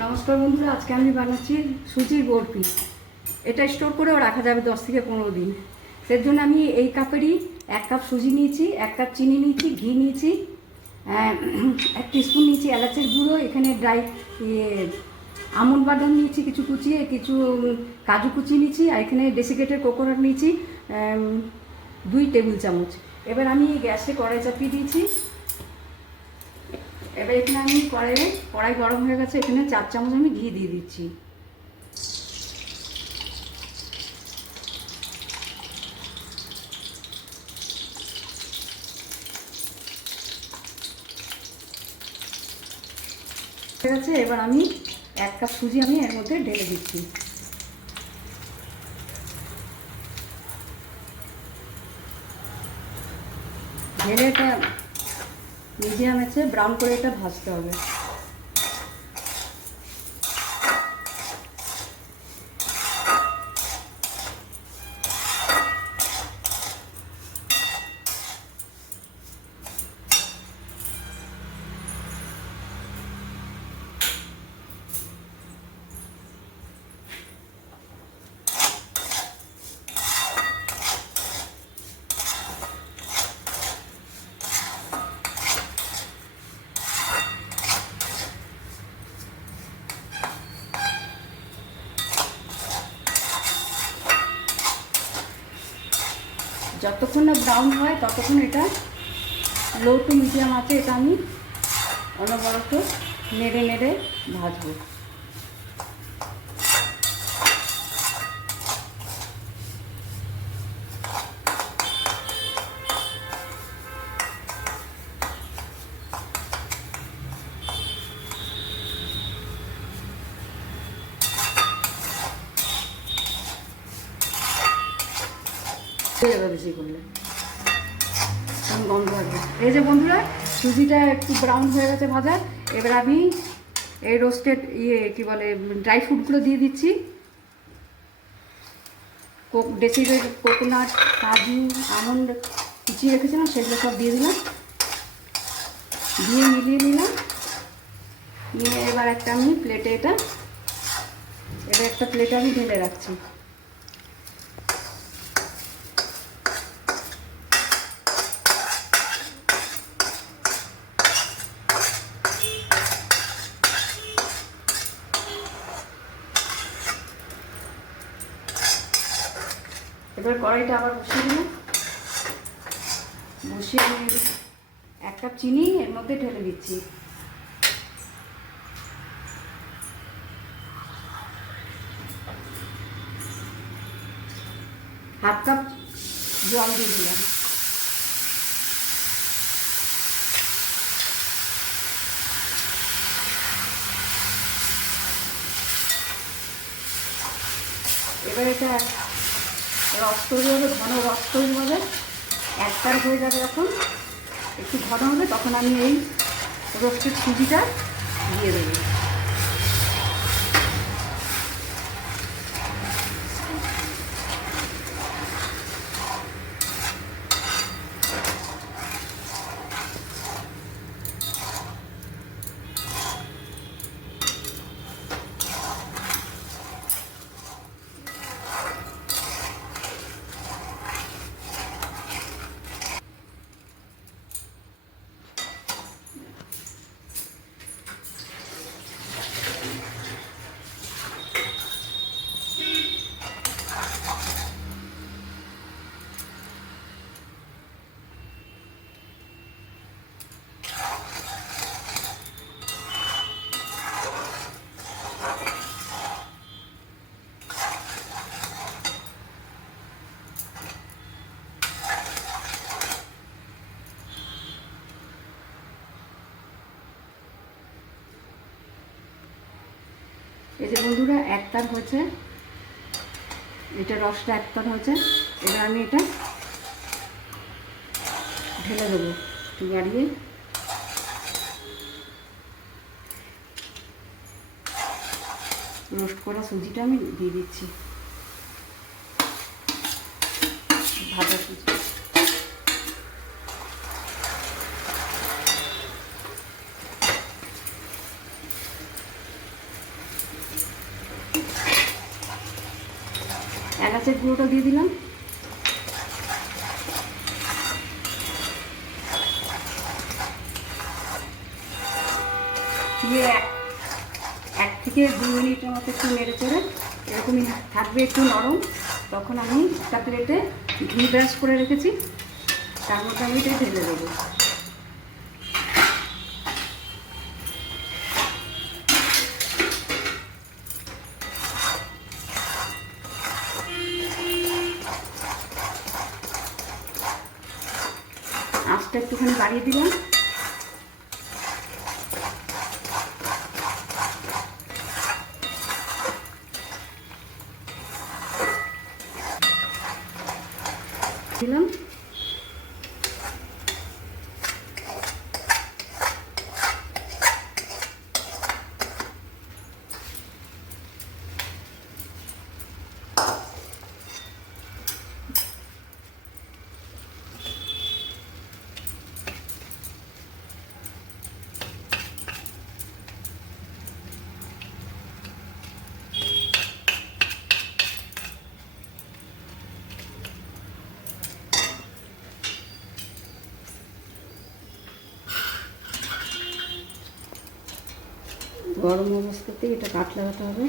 নমস্কার বন্ধুরা, আজকে আমি বানাচ্ছি সুজির বরফি। এটা স্টোর করেও রাখা যাবে 10 থেকে 15 দিন। সের জন্য আমি এই কাপেরই 1 কাপ সুজি নিয়েছি, 1 কাপ চিনি নিয়েছি, ঘি নিয়েছি, 1 টিস্পুন নিয়েছি এলাচের গুঁড়ো, এখানে ড্রাই আমন্ড বাদাম নিয়েছি কিছু কুচিয়ে, কিছু কাজু কুচি নিয়েছি, আর এখানে ডেসিকেটেড কোকোনাট নিয়েছি 2 টেবিল চামচ। এবার আমি গ্যাসে কড়াই চাপিয়ে দিয়েছি। এবার এখানে আমি কড়াই গরম হয়ে গেছে, এখানে 4 চামচ আমি ঘি দিয়ে দিচ্ছি। হয়ে গেছে, এবার আমি 1 কাপ সুজি আমি এর মধ্যে ঢেলে দিচ্ছি। ঢেলে এটা মিডিয়াম আছে ব্রাউন করে এটা ভাজতে হবে। যতক্ষণ না ব্রাউন হয় ততক্ষণ এটা লো টু মিডিয়াম আছে, এটা আমি অনবরত নেড়ে নেড়ে ভাজবো। বেশি করলে গন্ধ আসবে। এই যে বন্ধুরা, সুজিটা একটু ব্রাউন হয়ে গেছে ভাজা। এবার আমি এই রোস্টেড কি বলে ড্রাই ফ্রুটগুলো দিয়ে দিচ্ছি। ডেসিকেটেড কোকোনাট, কাজু, আমন্ড কুচিয়ে রেখেছিলাম, সেগুলো সব দিয়ে দিলাম। দিয়ে মিলিয়ে নিলাম। নিয়ে এবার একটা আমি প্লেটে একটা প্লেটে আমি ঢেলে রাখছি। এবার কড়াইটা আবার বসিয়ে দিলাম। বসিয়ে আমি 1 কাপ চিনি এর মধ্যে ঢেলে দিচ্ছি। হাফ কাপ জল দিয়ে দিলাম। এবার এটা রস তৈরি হবে, ঘন রস তৈরি হবে। একটার হয়ে যাবে, যখন একটু ঘন হবে তখন আমি এই রোস্টেড সুজিটা দিয়ে দেবো। এই যে বন্ধুরা, 1 তার হয়েছে, এটা রসটা 1 তার হয়েছে। এবার আমি এটা ঢেলে দেবো একটু বাড়িয়ে। রোস্ট করা সুজিটা আমি দিয়ে দিচ্ছি, ভাজা সুজি। এলাচের গুঁড়োটা দিয়ে দিলাম। দিয়ে 1 থেকে 2 মিনিটের মতো একটু নেড়ে চেড়ে এরকমই থাকবে, একটু নরম। তখন আমি একটা প্লেটে ঘি ব্রাশ করে রেখেছি, তার মধ্যে আমি এটা ঢেলে দেবো। আঁচটা একটুখানি বাড়িয়ে দিলাম। দিলাম গরম অবস্থাতেই এটা কাট লাগাতে হবে।